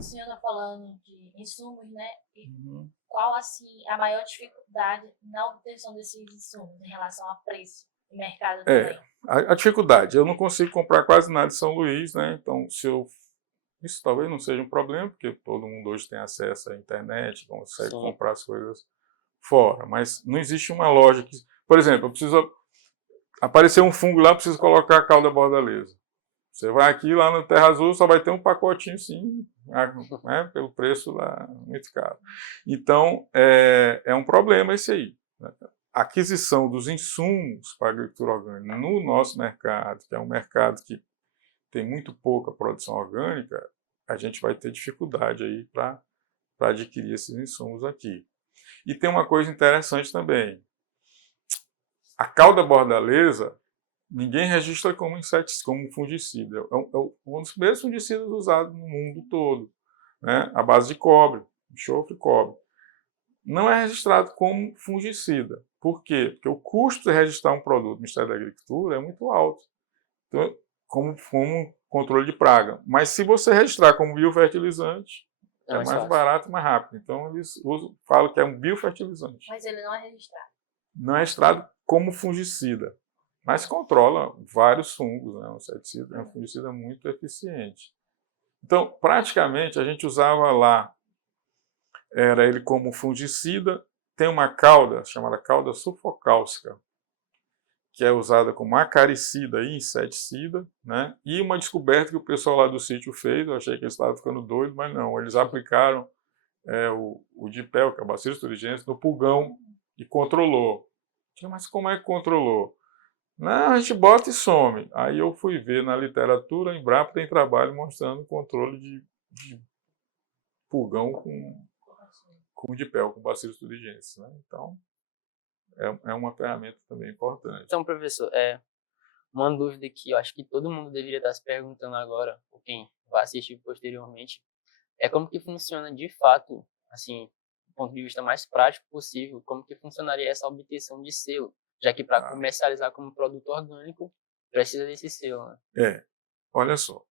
o senhor está falando de insumos, né? E Uhum. qual, assim, a maior dificuldade na obtenção desses insumos em relação a preço e mercado também? A dificuldade, eu não consigo comprar quase nada de São Luís, né? Então, isso talvez não seja um problema, porque todo mundo hoje tem acesso à internet, consegue Sim. comprar as coisas fora, mas não existe uma loja que... Por exemplo, eu preciso... Apareceu um fungo lá, eu preciso colocar a calda bordaleza. Você vai aqui, lá no Terra Azul, só vai ter um pacotinho sim, né, pelo preço lá, muito caro. Então, é um problema esse aí. Né? A aquisição dos insumos para a agricultura orgânica no nosso mercado, que é um mercado que tem muito pouca produção orgânica, a gente vai ter dificuldade aí para adquirir esses insumos aqui. E tem uma coisa interessante também. A calda bordaleza, ninguém registra como inseticida, como fungicida. Um dos primeiros fungicidas usados no mundo todo, né? À base de cobre, enxofre e cobre. Não é registrado como fungicida. Por quê? Porque o custo de registrar um produto no Ministério da Agricultura é muito alto. Então, como controle de praga. Mas se você registrar como biofertilizante, é mais fácil. barato e mais rápido. Então, eles falam que é um biofertilizante. Mas ele não é registrado. Não é registrado como fungicida, mas controla vários fungos, né? É um fungicida muito eficiente. Então, praticamente, a gente usava lá, era ele como fungicida. Tem uma cauda, chamada cauda sulfocálcica, que é usada como acaricida e inseticida, né? E uma descoberta que o pessoal lá do sítio fez, eu achei que eles estavam ficando doidos, mas não, eles aplicaram o dipel, que é o Bacillus thuringiensis, no pulgão e controlou. Mas como é que controlou? Não, a gente bota e some. Aí eu fui ver na literatura, a Embrapa tem trabalho mostrando o controle de pulgão com dipel, com Bacillus thuringiensis, né? Então, é uma ferramenta também importante. Então, professor, uma dúvida que eu acho que todo mundo deveria estar se perguntando agora, ou quem vai assistir posteriormente, é como que funciona de fato, assim, do ponto de vista mais prático possível, como que funcionaria essa obtenção de selo, já que para comercializar como produto orgânico, precisa desse selo, né? Olha só,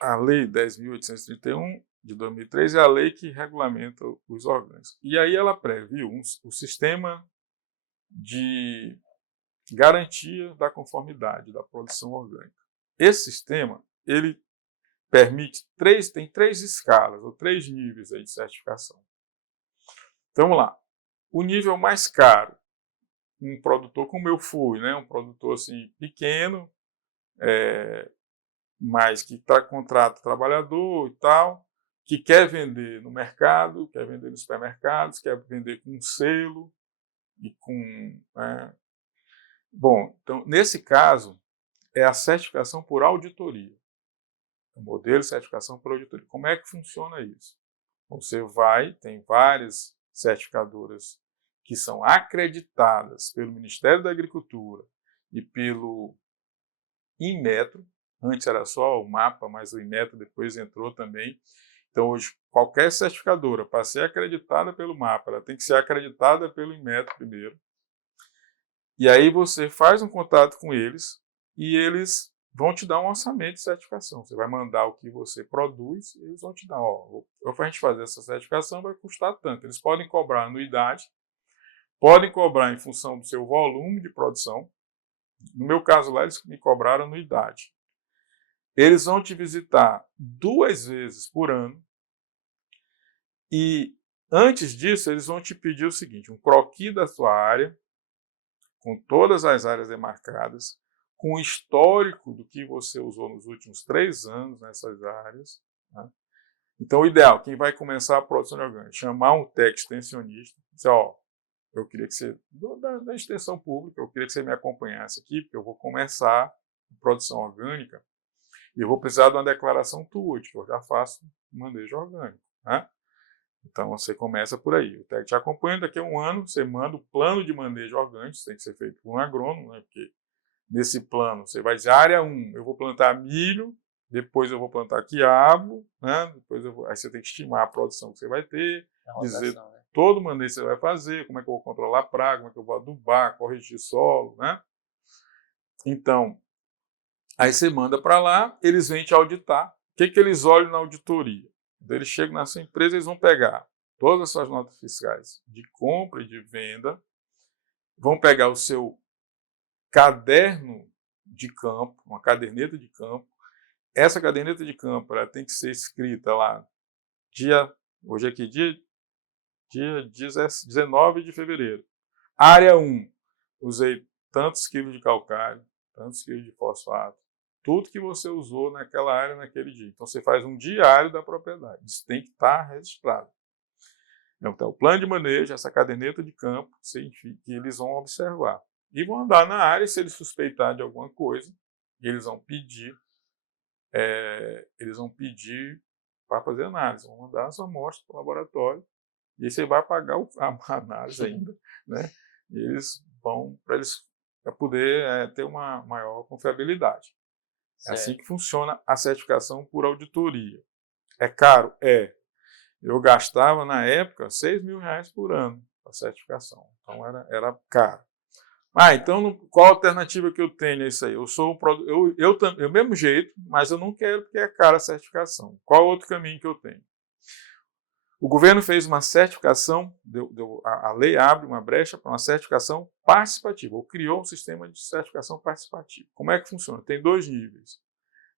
a Lei 10.831 de 2003 é a lei que regulamenta os orgânicos. E aí ela previu o sistema de garantia da conformidade da produção orgânica. Esse sistema, ele permite tem três escalas, ou três níveis aí de certificação. Então, vamos lá. O nível mais caro, um produtor como eu fui, né? Um produtor assim, pequeno, mas que contrata trabalhador e tal, que quer vender no mercado, quer vender nos supermercados, quer vender com selo e com... Bom, então, nesse caso, é a certificação por auditoria. O modelo de certificação por auditoria. Como é que funciona isso? Você tem várias certificadoras que são acreditadas pelo Ministério da Agricultura e pelo Inmetro. Antes era só o MAPA, mas o Inmetro depois entrou também. Então, hoje, qualquer certificadora, para ser acreditada pelo MAPA, ela tem que ser acreditada pelo Inmetro primeiro. E aí você faz um contato com eles e eles vão te dar um orçamento de certificação. Você vai mandar o que você produz e eles vão te dar, para a gente fazer essa certificação vai custar tanto. Eles podem cobrar anuidade, podem cobrar em função do seu volume de produção. No meu caso lá, eles me cobraram anuidade. Eles vão te visitar 2 vezes por ano e antes disso eles vão te pedir o seguinte, um croquis da sua área, com todas as áreas demarcadas, com o histórico do que você usou nos últimos 3 anos nessas áreas. Né? Então, o ideal, quem vai começar a produção de orgânica, chamar um técnico extensionista, dizer, eu queria que você, da extensão pública, eu queria que você me acompanhasse aqui, porque eu vou começar a produção orgânica e eu vou precisar de uma declaração tua, de que eu já faço manejo orgânico. Né? Então, você começa por aí. O técnico te acompanha, daqui a 1 ano, você manda o plano de manejo orgânico, tem que ser feito por um agrônomo, né? Porque nesse plano você vai dizer, área 1, eu vou plantar milho, depois eu vou plantar quiabo, né? Aí você tem que estimar a produção que você vai ter, dizer todo o manejo que você vai fazer, como é que eu vou controlar a praga, como é que eu vou adubar, corrigir solo, né? Então, aí você manda para lá, eles vêm te auditar. O que eles olham na auditoria? Quando eles chegam na sua empresa, eles vão pegar todas as suas notas fiscais de compra e de venda, vão pegar o seu caderno de campo, uma caderneta de campo. Essa caderneta de campo ela tem que ser escrita lá, hoje aqui, dia 19 de fevereiro. Área 1, usei tantos quilos de calcário, tantos quilos de fosfato, tudo que você usou naquela área naquele dia. Então, você faz um diário da propriedade. Isso tem que estar registrado. Então, o plano de manejo, essa caderneta de campo, que eles vão observar. E vão andar na área, e se eles suspeitar de alguma coisa, eles vão pedir para fazer análise. Vão mandar as amostras para o laboratório, e aí você vai pagar a análise ainda, né? E eles vão, para poder ter uma maior confiabilidade. É assim que funciona a certificação por auditoria. É caro? É. Eu gastava, na época, R$6.000 por ano para certificação. Então, era caro. Então, qual a alternativa que eu tenho a isso aí? Eu sou eu mesmo jeito, mas eu não quero porque é cara a certificação. Qual outro caminho que eu tenho? O governo fez uma certificação, a lei abre uma brecha para uma certificação participativa, ou criou um sistema de certificação participativa. Como é que funciona? Tem 2 níveis.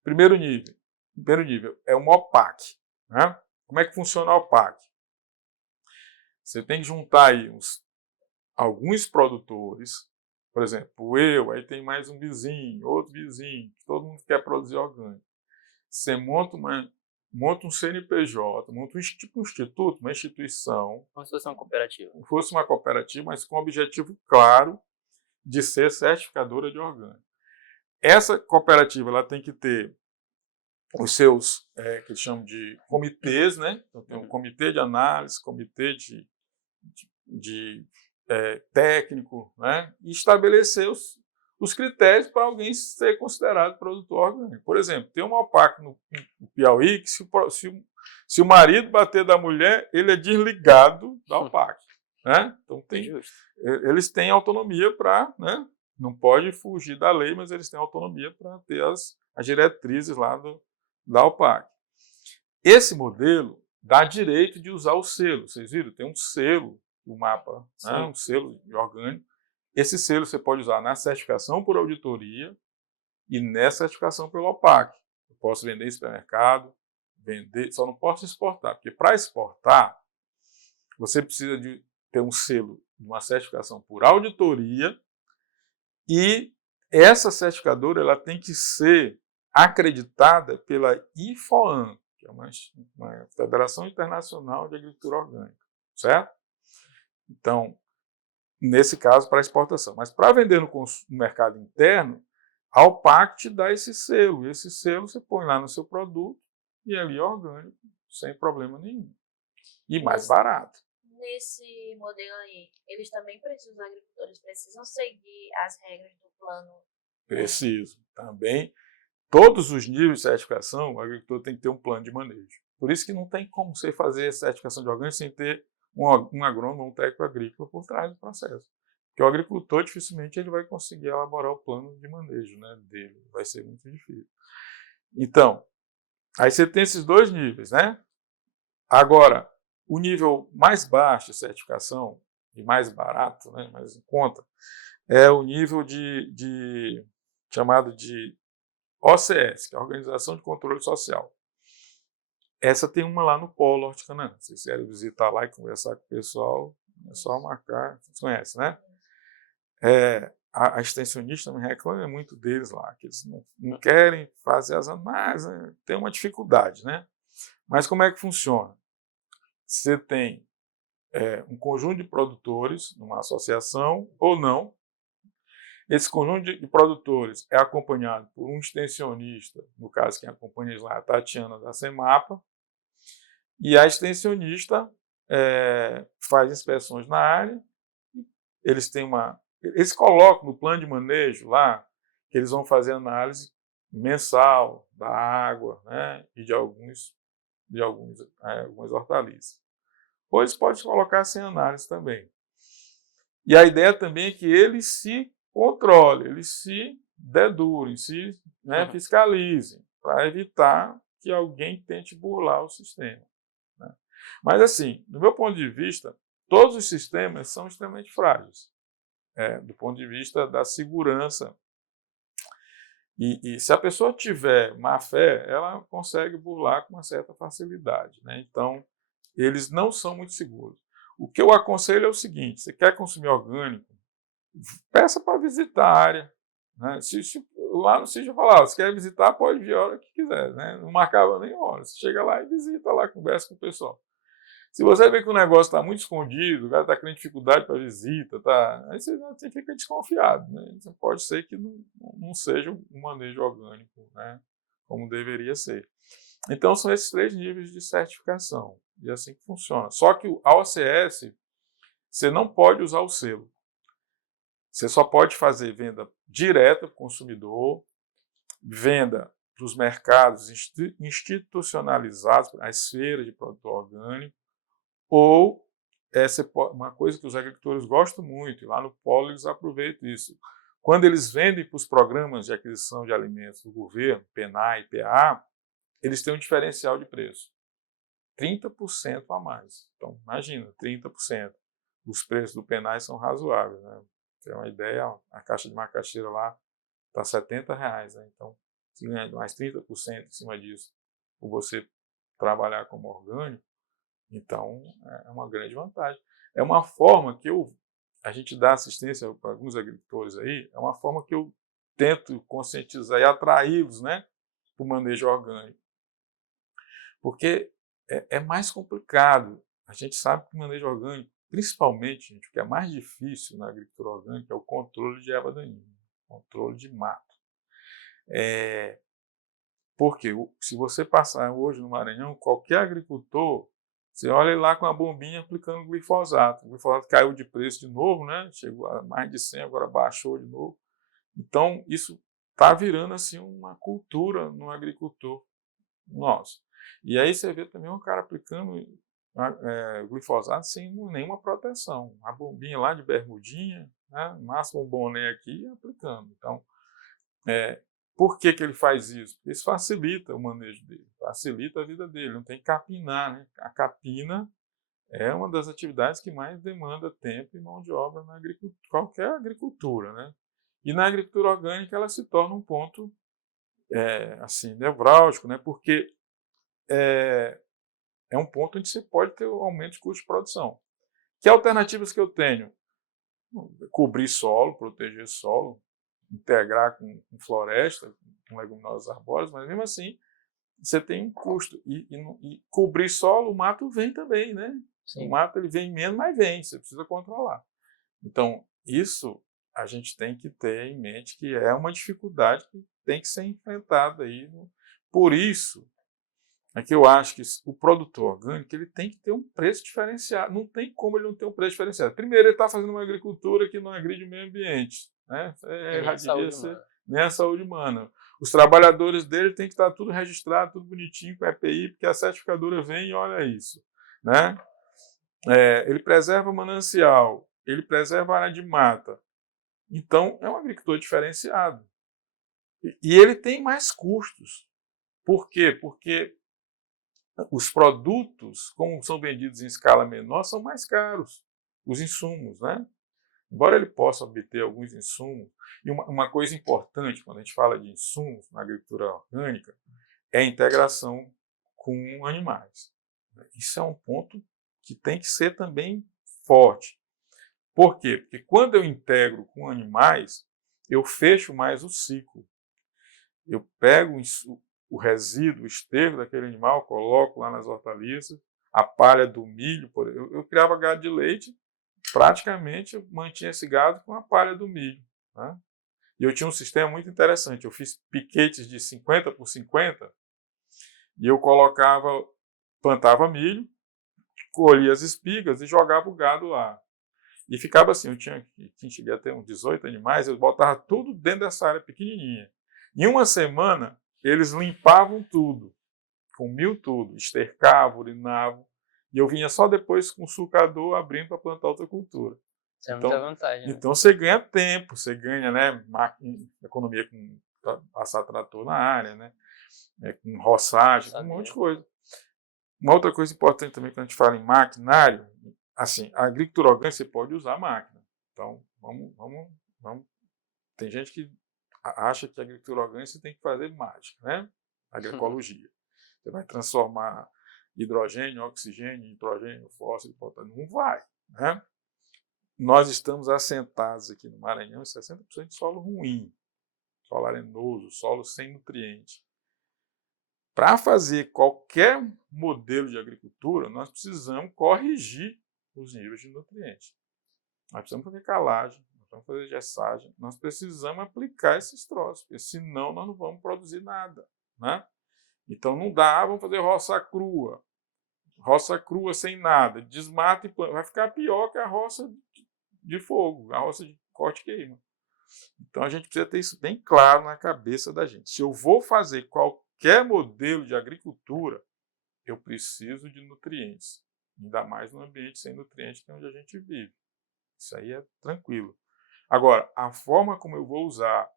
Primeiro nível é uma OPAC. Né? Como é que funciona a OPAC? Você tem que juntar aí alguns produtores, por exemplo, aí tem mais um vizinho, outro vizinho, todo mundo quer produzir orgânico. Você monta um CNPJ, monta um instituto, uma instituição. Como se fosse uma cooperativa. Como se fosse uma cooperativa, mas com o objetivo claro de ser certificadora de orgânico. Essa cooperativa ela tem que ter os seus, que eles chamam de comitês, né? Então, tem um comitê de análise, comitê de técnico, né? E estabelecer os critérios para alguém ser considerado produtor orgânico. Por exemplo, tem uma OPAC no Piauí que se o marido bater da mulher, ele é desligado da OPAC. Né? Então, eles têm autonomia para... Né? Não pode fugir da lei, mas eles têm autonomia para ter as diretrizes lá da OPAC. Esse modelo dá direito de usar o selo. Vocês viram? Tem um selo do mapa, né? Um selo de orgânico. Esse selo você pode usar na certificação por auditoria e nessa certificação pelo OPAC. Eu posso vender em supermercado, só não posso exportar, porque para exportar, você precisa de ter um selo de uma certificação por auditoria e essa certificadora ela tem que ser acreditada pela IFOAM, que é uma Federação Internacional de Agricultura Orgânica, certo? Então, nesse caso, para exportação. Mas para vender no mercado interno, a OPAC te dá esse selo. E esse selo você põe lá no seu produto e ali é orgânico, sem problema nenhum. E mais barato. Nesse modelo aí, os agricultores precisam seguir as regras do plano? Preciso. Também, todos os níveis de certificação, o agricultor tem que ter um plano de manejo. Por isso que não tem como você fazer certificação de orgânico sem ter um agrônomo, um técnico agrícola por trás do processo. Porque o agricultor, dificilmente, ele vai conseguir elaborar o plano de manejo, né, dele. Vai ser muito difícil. Então, aí você tem esses 2 níveis, né? Agora, o nível mais baixo de certificação, e mais barato, né, mais em conta, é o nível chamado de OCS, que é a Organização de Controle Social. Essa tem uma lá no Polo Horticanã. Se vocês querem visitar lá e conversar com o pessoal, é só marcar. Vocês conhecem, né? A extensionista me reclama muito deles lá, que eles não querem fazer as análises, tem uma dificuldade, né? Mas como é que funciona? Você tem um conjunto de produtores numa associação ou não. Esse conjunto de produtores é acompanhado por um extensionista, no caso quem acompanha eles lá é a Tatiana da Semapa, e a extensionista faz inspeções na área, eles colocam no plano de manejo lá que eles vão fazer análise mensal da água, né, e de algumas hortaliças. Ou eles podem colocar sem análise também. E a ideia também é que eles se controlem, eles se dedurem, fiscalizem, para evitar que alguém tente burlar o sistema. Mas, assim, do meu ponto de vista, todos os sistemas são extremamente frágeis, do ponto de vista da segurança. E se a pessoa tiver má fé, ela consegue burlar com uma certa facilidade, né? Então, eles não são muito seguros. O que eu aconselho é o seguinte: você quer consumir orgânico, peça para visitar a área, né? Se lá no sítio falar, você quer visitar, pode vir a hora que quiser, né? Não marcava nem hora. Você chega lá e visita lá, conversa com o pessoal. Se você vê que o negócio está muito escondido, o cara está com dificuldade para visita, aí você fica desconfiado, né? Então, pode ser que não seja um manejo orgânico, né? Como deveria ser. Então, são esses 3 níveis de certificação, e é assim que funciona. Só que a OCS, você não pode usar o selo. Você só pode fazer venda direta para o consumidor, venda para os mercados institucionalizados, as feiras de produto orgânico, ou uma coisa que os agricultores gostam muito, e lá no Polo eles aproveitam isso. Quando eles vendem para os programas de aquisição de alimentos do governo, PENAI, PA, eles têm um diferencial de preço, 30% a mais. Então, imagina, 30%. Os preços do PENAI são razoáveis, né? Pra ter uma ideia, a caixa de macaxeira lá está R$70, né? Então, se ganhar mais 30% em cima disso, por você trabalhar como orgânico, então é uma grande vantagem. É uma forma que a gente dá assistência para alguns agricultores aí, é uma forma que eu tento conscientizar e atraí-los, né, para o manejo orgânico. Porque é mais complicado. A gente sabe que o manejo orgânico, principalmente, gente, o que é mais difícil na agricultura orgânica é o controle de erva daninha, controle de mato. Porque se você passar hoje no Maranhão, qualquer agricultor, você olha ele lá com a bombinha aplicando glifosato. O glifosato caiu de preço de novo, né? Chegou a mais de 100, agora baixou de novo. Então, isso está virando assim uma cultura no agricultor nosso. E aí você vê também um cara aplicando glifosato sem nenhuma proteção. A bombinha lá de bermudinha, né? Máximo um boné aqui aplicando. Então, por que ele faz isso? Porque isso facilita o manejo dele, facilita a vida dele, não tem que capinar, né? A capina é uma das atividades que mais demanda tempo e mão de obra na agricultura, qualquer agricultura, né? E na agricultura orgânica ela se torna um ponto assim, nevrálgico, né? Porque é um ponto onde você pode ter um aumento de custo de produção. Que alternativas que eu tenho? Cobrir solo, proteger solo, integrar com floresta, com leguminosas arbóreas, mas mesmo assim você tem um custo. E cobrir solo, o mato vem também, né? Sim. O mato ele vem menos, mas vem, você precisa controlar. Então, isso a gente tem que ter em mente que é uma dificuldade que tem que ser enfrentada aí. Por isso é que eu acho que o produtor orgânico ele tem que ter um preço diferenciado. Não tem como ele não ter um preço diferenciado. Primeiro, ele está fazendo uma agricultura que não agride o meio ambiente, né? Nem a saúde humana. Os trabalhadores dele têm que estar tudo registrado, tudo bonitinho com EPI, porque a certificadora vem e olha isso, né? Ele preserva o manancial, ele preserva a área de mata. Então, é um agricultor diferenciado. E ele tem mais custos. Por quê? Porque os produtos, como são vendidos em escala menor, são mais caros, os insumos, né? Embora ele possa obter alguns insumos, e uma coisa importante quando a gente fala de insumos na agricultura orgânica é a integração com animais. Isso é um ponto que tem que ser também forte. Por quê? Porque quando eu integro com animais, eu fecho mais o ciclo. Eu pego o resíduo, o esterco daquele animal, coloco lá nas hortaliças, a palha do milho. Eu criava gado de leite, praticamente eu mantinha esse gado com a palha do milho. Né? E eu tinha um sistema muito interessante. Eu fiz piquetes de 50 por 50 e eu plantava milho, colhia as espigas e jogava o gado lá. E ficava assim, eu cheguei a ter uns 18 animais, eu botava tudo dentro dessa área pequenininha. Em uma semana, eles limpavam tudo, comiam tudo, estercavam, urinavam, e eu vinha só depois com o sulcador abrindo para plantar outra cultura. Isso é muita vantagem. Então você ganha tempo, você ganha, né, economia com passar trator na área, né, com roçagem, com um monte de coisa. Uma outra coisa importante também quando a gente fala em maquinário, assim, a agricultura orgânica você pode usar máquina. Então, vamos. Tem gente que acha que a agricultura orgânica você tem que fazer mágica, né? Agroecologia. Você vai transformar hidrogênio, oxigênio, nitrogênio, fósforo, potásio. Não vai, né? Nós estamos assentados aqui no Maranhão em 60% de solo ruim, solo arenoso, solo sem nutriente. Para fazer qualquer modelo de agricultura, nós precisamos corrigir os níveis de nutrientes. Nós precisamos fazer calagem, nós precisamos fazer gessagem, nós precisamos aplicar esses troços, porque senão nós não vamos produzir nada, né? Então não dá, vamos fazer roça crua sem nada, desmata e planta, vai ficar pior que a roça de fogo, a roça de corte e queima. Então a gente precisa ter isso bem claro na cabeça da gente. Se eu vou fazer qualquer modelo de agricultura, eu preciso de nutrientes, ainda mais no ambiente sem nutrientes que é onde a gente vive. Isso aí é tranquilo. Agora, a forma como eu vou usar,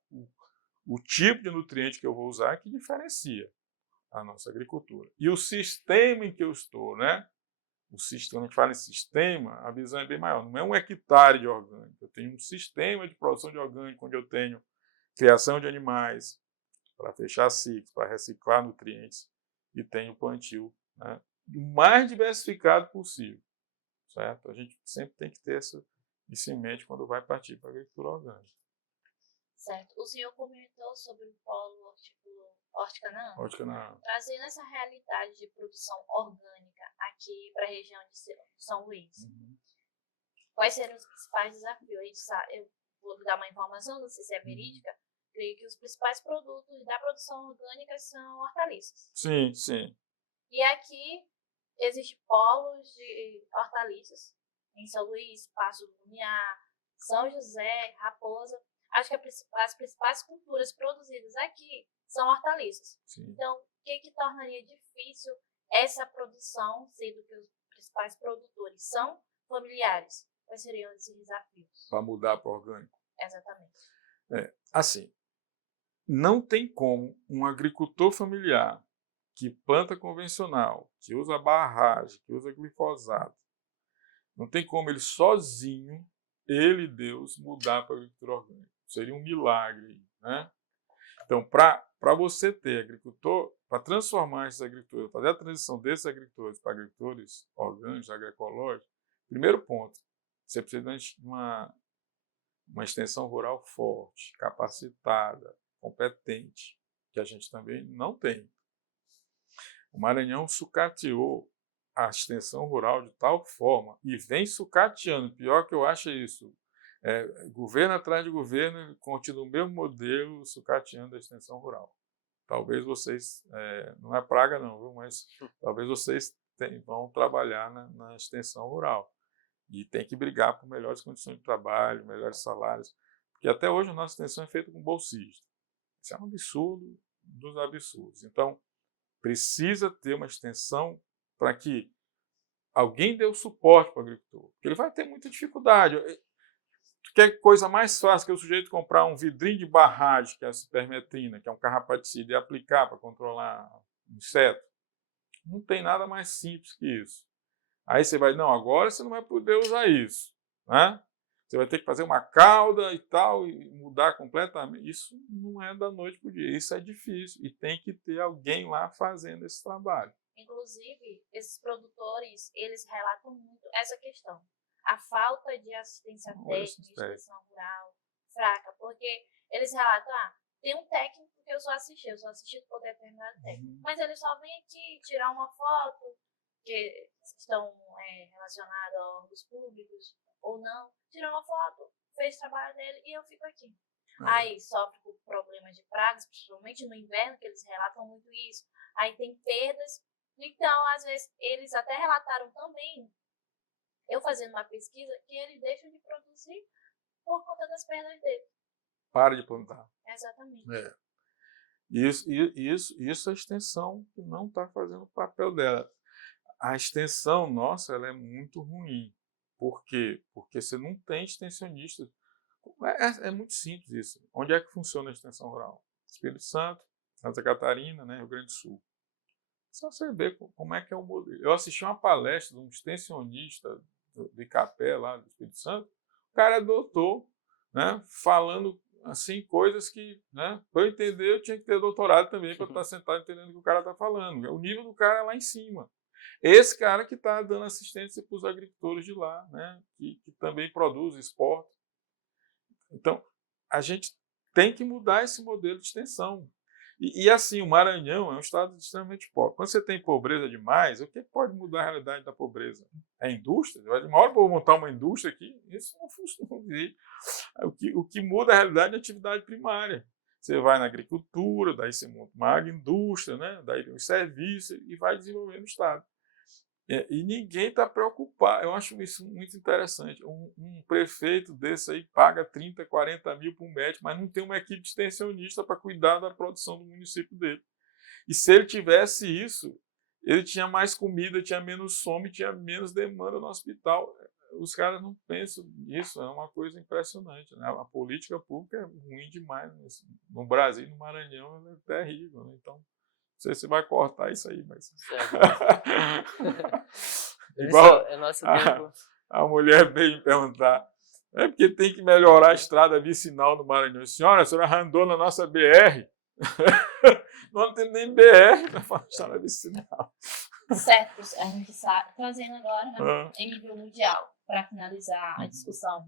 o tipo de nutriente que eu vou usar é que diferencia a nossa agricultura. E o sistema em que eu estou, né? O sistema, quando a gente fala em sistema, a visão é bem maior. Não é 1 hectare de orgânico. Eu tenho um sistema de produção de orgânico onde eu tenho criação de animais para fechar ciclos, para reciclar nutrientes e tenho plantio, né? O mais diversificado possível, certo? A gente sempre tem que ter isso em mente quando vai partir para a agricultura orgânica. Certo. O senhor comentou sobre o polo Horticanaã. Horticanaã. Trazendo essa realidade de produção orgânica aqui para a região de São Luís. Uhum. Quais seriam os principais desafios? Eu vou dar uma informação, não sei se é verídica. Creio que os principais produtos da produção orgânica são hortaliças. Sim, sim. E aqui existem polos de hortaliças. Em São Luís, Passo do Lumiar, São José, Raposa. Acho que as principais culturas produzidas aqui são hortaliças. Sim. Então, o que tornaria difícil essa produção, sendo que os principais produtores são familiares? Quais seriam esses desafios? Para mudar para o orgânico. Exatamente. Assim, não tem como um agricultor familiar que planta convencional, que usa barragem, que usa glifosato, não tem como ele sozinho, ele e Deus, mudar para a agricultura orgânica. Seria um milagre, né? Então, para você ter agricultor, para transformar esses agricultores, fazer a transição desses agricultores para agricultores orgânicos, agroecológicos, primeiro ponto, você precisa de uma extensão rural forte, capacitada, competente, que a gente também não tem. O Maranhão sucateou a extensão rural de tal forma, e vem sucateando, pior que eu acho é isso, governo atrás de governo, continua o mesmo modelo sucateando a extensão rural. Talvez vocês, não é praga não, viu? Mas talvez vocês vão trabalhar na extensão rural. E tem que brigar por melhores condições de trabalho, melhores salários, porque até hoje a nossa extensão é feita com bolsista. Isso é um absurdo dos absurdos. Então, precisa ter uma extensão para que alguém dê o suporte para o agricultor, porque ele vai ter muita dificuldade. Que coisa mais fácil que o sujeito comprar um vidrinho de barragem, que é a cipermetrina, que é um carrapaticida, e aplicar para controlar inseto? Não tem nada mais simples que isso. Aí você vai, não, agora você não vai poder usar isso, né? Você vai ter que fazer uma cauda e tal, e mudar completamente. Isso não é da noite para o dia, isso é difícil, e tem que ter alguém lá fazendo esse trabalho. Inclusive, esses produtores, eles relatam muito essa questão. A falta de assistência técnica, extensão rural, fraca, porque eles relatam, tem um técnico que eu só assisti por determinado técnico, mas ele só vem aqui tirar uma foto, que estão relacionados a órgãos públicos ou não, tirou uma foto, fez o trabalho dele e eu fico aqui. Aí sofre com problemas de pragas, principalmente no inverno, que eles relatam muito isso. Aí tem perdas. Então, às vezes, eles até relataram também, eu fazendo uma pesquisa, que eles deixam de produzir por conta das perdas dele. Para de plantar. Exatamente. Isso é a extensão que não está fazendo o papel dela. A extensão nossa ela é muito ruim. Por quê? Porque você não tem extensionista. É muito simples isso. Onde é que funciona a extensão rural? Espírito Santo, Santa Catarina, né, Rio Grande do Sul. Só você ver como é que é o modelo. Eu assisti uma palestra de um extensionista de Capé, lá do Espírito Santo, o cara é doutor, né, falando assim, coisas que, né, para eu entender, eu tinha que ter doutorado também para estar sentado entendendo o que o cara está falando. O nível do cara é lá em cima. Esse cara que está dando assistência para os agricultores de lá, né, que também produz esporte. Então, a gente tem que mudar esse modelo de extensão. E assim, o Maranhão é um estado extremamente pobre. Quando você tem pobreza demais, o que pode mudar a realidade da pobreza? É a indústria? Uma hora eu vou montar uma indústria aqui, isso não funciona. O que muda a realidade é a atividade primária. Você vai na agricultura, daí você monta uma agroindústria, né? Daí vem os serviços e vai desenvolvendo o estado. E ninguém está preocupado. Eu acho isso muito interessante. Um prefeito desse aí paga 30, 40 mil para um médico, mas não tem uma equipe de extensionista para cuidar da produção do município dele. E se ele tivesse isso, ele tinha mais comida, tinha menos fome, tinha menos demanda no hospital. Os caras não pensam nisso, é uma coisa impressionante. Né? A política pública é ruim demais. No Brasil, no Maranhão, é terrível. Né? Então, não sei se vai cortar isso aí, mas. Igual é nosso tempo. A mulher veio me perguntar. É porque tem que melhorar a estrada vicinal no Maranhão. Senhora, a senhora andou na nossa BR. Nós não temos nem BR para falar de estrada vicinal. Certo, a gente sabe, trazendo agora em nível mundial, para finalizar a discussão.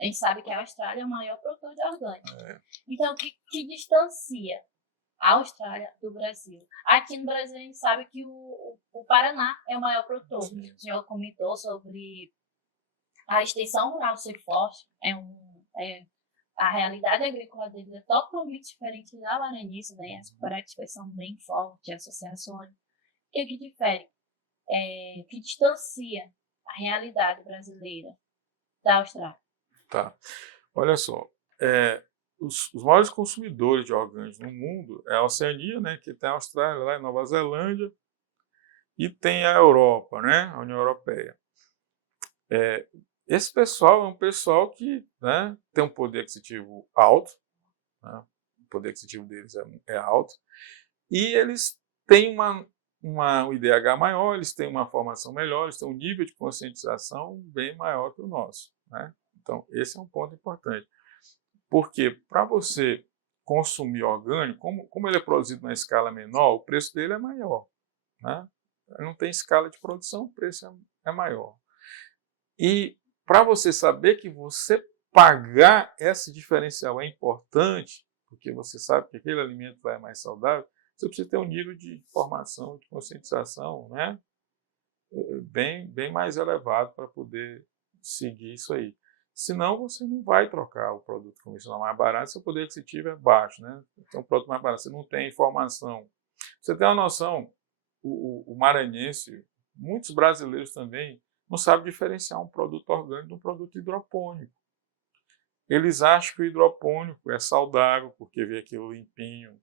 A gente sabe que a Austrália é o maior produtor de orgânico. Então, o que distancia a Austrália do Brasil? Aqui no Brasil, a gente sabe que o Paraná é o maior produtor. O senhor comentou sobre a extensão rural ser forte. A realidade agrícola deles é totalmente diferente da maranhense, né? As cooperativas são bem fortes, associações. O que difere? Que distancia a realidade brasileira da Austrália? Tá. Olha só. Os maiores consumidores de orgânicos no mundo é a Oceania, né, que tem a Austrália, lá em Nova Zelândia, e tem a Europa, né, a União Europeia. Esse pessoal é um pessoal que, né, tem um poder aquisitivo alto, né, o poder aquisitivo deles é alto, e eles têm um IDH maior, eles têm uma formação melhor, eles têm um nível de conscientização bem maior que o nosso. Né? Então, esse é um ponto importante. Porque para você consumir orgânico, como ele é produzido na escala menor, o preço dele é maior. Né? Não tem escala de produção, o preço é maior. E para você saber que você pagar esse diferencial é importante, porque você sabe que aquele alimento lá é mais saudável, você precisa ter um nível de formação, de conscientização, né, bem mais elevado para poder seguir isso aí. Senão, você não vai trocar o produto convencional mais barato, seu poder aquisitivo é baixo. Né? Então, um produto mais barato, você não tem informação. Você tem uma noção, o maranhense, muitos brasileiros também, não sabem diferenciar um produto orgânico de um produto hidropônico. Eles acham que o hidropônico é saudável, porque vê aquilo limpinho.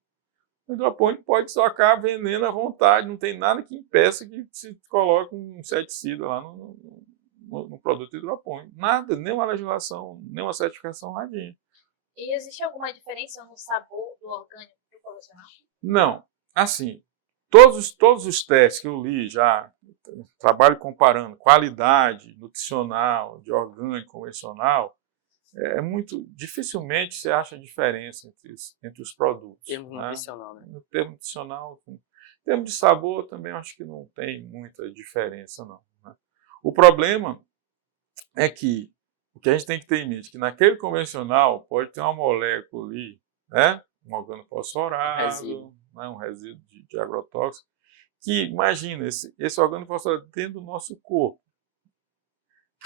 O hidropônico pode socar veneno à vontade, não tem nada que impeça que se coloque um inseticida lá no produto hidropônico. Nada, nenhuma legislação, nenhuma certificação, nadinha. E existe alguma diferença no sabor do orgânico e do convencional? Não. Assim, todos os testes que eu li já, trabalho comparando qualidade nutricional de orgânico convencional, dificilmente você acha diferença entre os produtos. Termo nutricional, né? No termo nutricional, em termos de sabor também acho que não tem muita diferença, não. Né? O problema é que o que a gente tem que ter em mente é que naquele convencional pode ter uma molécula ali, né? Um organofosforado, um resíduo de agrotóxico, que, imagina, esse organofosforado dentro do nosso corpo.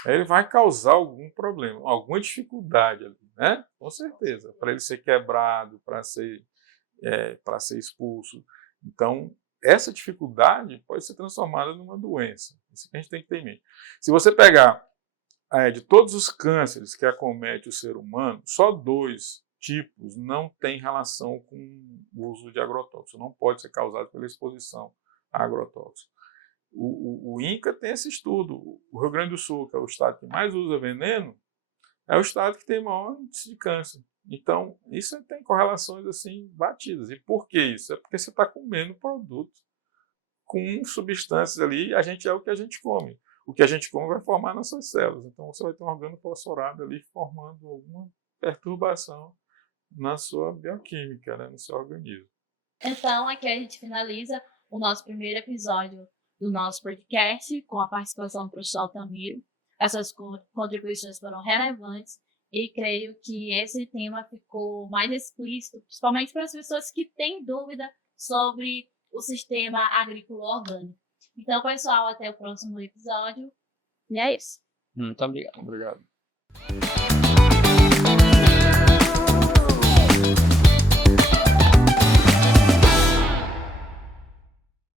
Ele vai causar algum problema, alguma dificuldade ali, né? Com certeza, para ele ser quebrado, para ser expulso. Então, essa dificuldade pode ser transformada numa doença. Isso que a gente tem que ter em mente. Se você pegar de todos os cânceres que acometem o ser humano, só 2 tipos não têm relação com o uso de agrotóxicos. Não pode ser causado pela exposição a agrotóxicos. O INCA tem esse estudo. O Rio Grande do Sul, que é o estado que mais usa veneno, é o estado que tem maior índice de câncer. Então, isso tem correlações assim batidas. E por que isso? É porque você está comendo produto com substâncias ali, a gente é o que a gente come. O que a gente come vai formar nossas células. Então, você vai ter um organofosforado ali formando alguma perturbação na sua bioquímica, né, no seu organismo. Então, aqui a gente finaliza o nosso primeiro episódio do nosso podcast com a participação do professor Altamiro. Essas contribuições foram relevantes e creio que esse tema ficou mais explícito, principalmente para as pessoas que têm dúvida sobre o sistema agrícola orgânico. Então, pessoal, até o próximo episódio. E é isso. Muito obrigado. Obrigado.